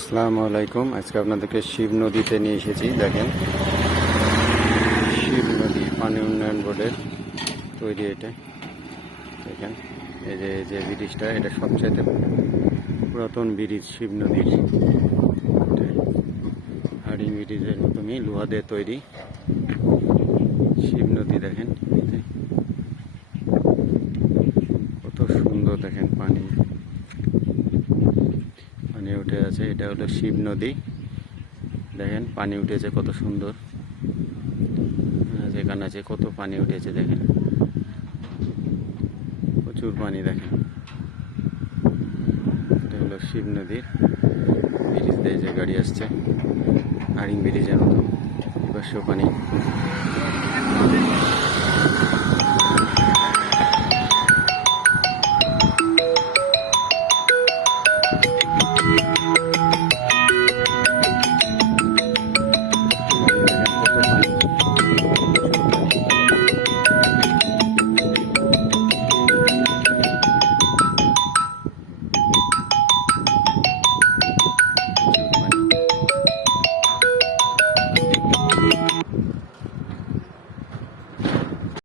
আসসালামু আলাইকুম। আজকে আপনাদেরকে শিব নদীতে নিয়ে এসেছি। দেখেন, শিব নদী পানি উন্নয়ন বোর্ডের তৈরি। এটা দেখেন, এই যে ব্রিজটা, এটা সবচাইতে পুরাতন ব্রিজ শিব নদীর। হাড়ি ব্রিজের মতনই লোহা দিয়ে তৈরি শিব নদী। দেখেন কত সুন্দর, দেখেন পানি উঠে আছে। এটা হলো শিব নদী। দেখেন পানি উঠেছে কত সুন্দর, যেখানে আছে কত পানি উঠেছে। দেখেন প্রচুর পানি। দেখেন এটা হলো শিব নদীর ব্রিজ দিয়ে যে গাড়ি আসছে, হারিং ব্রিজের মতো, পানি।